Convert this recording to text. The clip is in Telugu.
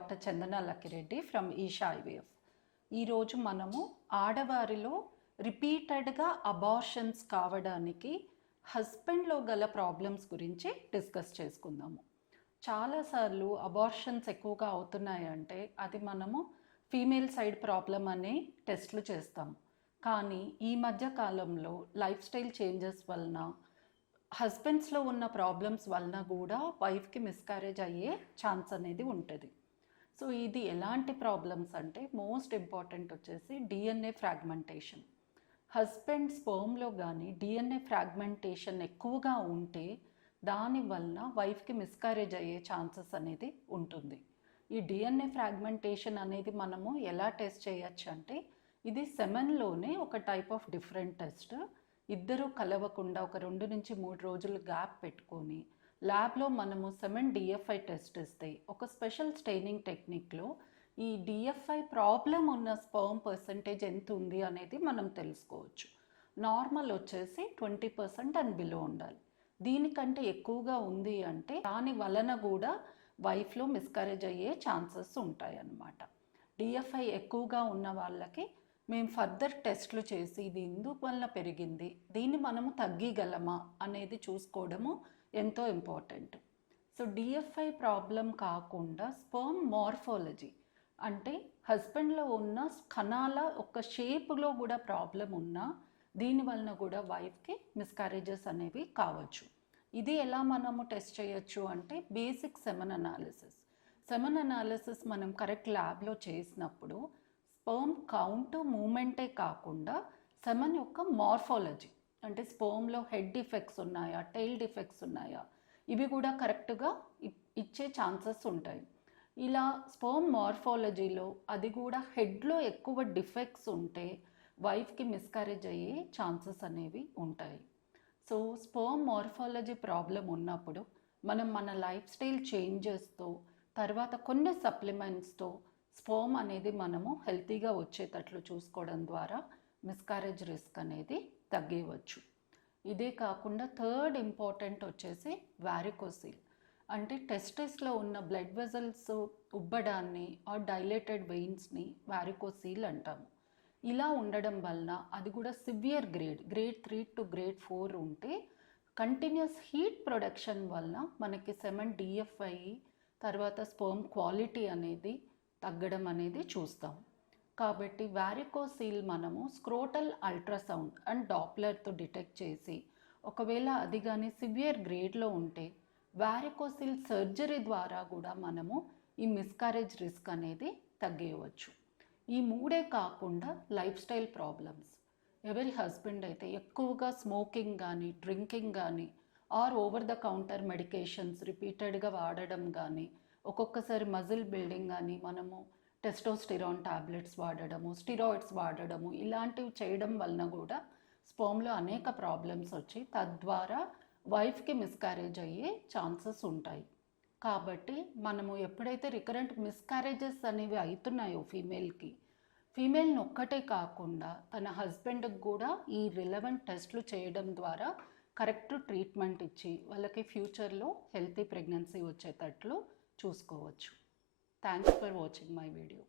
Doctor Chandana Lakkireddy from Eesha IVF. ఈరోజు మనము ఆడవారిలో రిపీటెడ్గా అబార్షన్స్ కావడానికి హస్బెండ్లో గల ప్రాబ్లమ్స్ గురించి డిస్కస్ చేసుకుందాము. చాలాసార్లు అబార్షన్స్ ఎక్కువగా అవుతున్నాయంటే అది మనము ఫీమేల్ సైడ్ ప్రాబ్లం అనే టెస్ట్లు చేస్తాము. కానీ ఈ మధ్య కాలంలో లైఫ్ స్టైల్ చేంజెస్ వలన హస్బెండ్స్లో ఉన్న ప్రాబ్లమ్స్ వలన కూడా వైఫ్కి మిస్క్యారేజ్ అయ్యే ఛాన్స్ అనేది ఉంటుంది. సో ఇది ఎలాంటి ప్రాబ్లమ్స్ అంటే మోస్ట్ ఇంపార్టెంట్ వచ్చేసి డిఎన్ఏ ఫ్రాగ్మెంటేషన్. హస్బెండ్ స్పర్మ్లో కానీ డిఎన్ఏ ఫ్రాగ్మెంటేషన్ ఎక్కువగా ఉంటే దానివల్ల వైఫ్కి మిస్క్యారేజ్ అయ్యే ఛాన్సెస్ అనేది ఉంటుంది. ఈ డిఎన్ఏ ఫ్రాగ్మెంటేషన్ అనేది మనము ఎలా టెస్ట్ చేయొచ్చు అంటే ఇది సెమెన్లోనే ఒక టైప్ ఆఫ్ డిఫరెంట్ టెస్ట్. ఇద్దరూ కలవకుండా ఒక 2 నుంచి 3 రోజులు గ్యాప్ పెట్టుకొని ల్యాబ్లో మనము సెమెన్ డిఎఫ్ఐ టెస్ట్ ఇస్తే ఒక స్పెషల్ స్టెయినింగ్ టెక్నిక్లో ఈ డిఎఫ్ఐ ప్రాబ్లం ఉన్న స్పర్మ్ పర్సంటేజ్ ఎంత ఉంది అనేది మనం తెలుసుకోవచ్చు. నార్మల్ వచ్చేసి 20% అండ్ బిలో ఉండాలి. దీనికంటే ఎక్కువగా ఉంది అంటే దాని వలన కూడా వైఫ్లో మిస్క్యారేజ్ అయ్యే ఛాన్సెస్ ఉంటాయి అన్నమాట. డిఎఫ్ఐ ఎక్కువగా ఉన్న వాళ్ళకి మేము ఫర్దర్ టెస్ట్లు చేసి ఇది ఎందుకు వల్ల పెరిగింది, దీన్ని మనము తగ్గగలమా అనేది చూసుకోవడము ఎంతో ఇంపార్టెంట్. సో డిఎఫ్ఐ ప్రాబ్లం కాకుండా స్పర్మ్ మార్ఫాలజీ అంటే హస్బెండ్లో ఉన్న కణాల ఒక షేప్లో కూడా ప్రాబ్లం ఉన్నా దీనివలన కూడా వైఫ్కి మిస్క్యారేజెస్ అనేవి కావచ్చు. ఇది ఎలా మనము టెస్ట్ చేయొచ్చు అంటే basic semen analysis. Semen analysis మనం కరెక్ట్ ల్యాబ్లో చేసినప్పుడు స్పర్మ్ కౌంట్ మూమెంటే కాకుండా సెమెన్ యొక్క మార్ఫాలజీ అంటే స్పర్మ్లో హెడ్ డిఫెక్ట్స్ ఉన్నాయా, టెయిల్ డిఫెక్ట్స్ ఉన్నాయా, ఇవి కూడా కరెక్ట్గా ఇచ్చే ఛాన్సెస్ ఉంటాయి. ఇలా స్పర్మ్ మార్ఫాలజీలో అది కూడా హెడ్లో ఎక్కువ డిఫెక్ట్స్ ఉంటే వైఫ్కి మిస్క్యారేజ్ అయ్యే ఛాన్సెస్ అనేవి ఉంటాయి. సో స్పర్మ్ మార్ఫాలజీ ప్రాబ్లం ఉన్నప్పుడు మనం మన లైఫ్ స్టైల్ చేంజెస్తో తర్వాత కొన్ని సప్లిమెంట్స్తో స్పర్మ్ అనేది మనము హెల్తీగా వచ్చేటట్లు చూసుకోవడం ద్వారా మిస్క్యారేజ్ రిస్క్ అనేది తగ్గివచ్చు. ఇదే కాకుండా థర్డ్ ఇంపార్టెంట్ వచ్చేసి వారికోసిల్ అంటే టెస్టిస్లో ఉన్న బ్లడ్ వెజల్స్ ఉబ్బడాన్ని ఆర్ డైలేటెడ్ వెయిన్స్ని వారికోసిల్ అంటాము. ఇలా ఉండడం వలన అది కూడా సివియర్ గ్రేడ్ 3 to grade 4 ఉంటే కంటిన్యూస్ హీట్ ప్రొడక్షన్ వలన మనకి సెమెన్ డిఎఫ్ఐ తర్వాత స్పర్మ్ క్వాలిటీ అనేది తగ్గడం అనేది చూస్తాం. కాబట్టి వారికోసిల్ మనము స్క్రోటల్ అల్ట్రాసౌండ్ అండ్ డాప్లర్తో డిటెక్ట్ చేసి ఒకవేళ అది కానీ సివియర్ గ్రేడ్లో ఉంటే వారికోసిల్ సర్జరీ ద్వారా కూడా మనము ఈ మిస్క్యారేజ్ రిస్క్ అనేది తగ్గేయవచ్చు. ఈ మూడే కాకుండా లైఫ్ స్టైల్ ప్రాబ్లమ్స్ ఎవరి హస్బెండ్ అయితే ఎక్కువగా స్మోకింగ్ కానీ డ్రింకింగ్ కానీ or over the counter medications రిపీటెడ్గా వాడడం కానీ ఒక్కొక్కసారి మజిల్ బిల్డింగ్ కానీ మనము టెస్టోస్టిరాన్ టాబ్లెట్స్ వాడడము, స్టిరాయిడ్స్ వాడడము ఇలాంటివి చేయడం వలన కూడా స్పర్మ్లో అనేక ప్రాబ్లమ్స్ వచ్చి తద్వారా వైఫ్కి మిస్క్యారేజ్ అయ్యే ఛాన్సెస్ ఉంటాయి. కాబట్టి మనము ఎప్పుడైతే రికరెంట్ మిస్క్యారేజెస్ అనేవి అవుతున్నాయో ఫీమేల్ని ఒక్కటే కాకుండా తన హస్బెండ్కి కూడా ఈ రిలవెంట్ టెస్ట్లు చేయడం ద్వారా కరెక్ట్ ట్రీట్మెంట్ ఇచ్చి వాళ్ళకి ఫ్యూచర్లో హెల్తీ ప్రెగ్నెన్సీ వచ్చేటట్లు చూసుకోవచ్చు. Thanks for watching my video.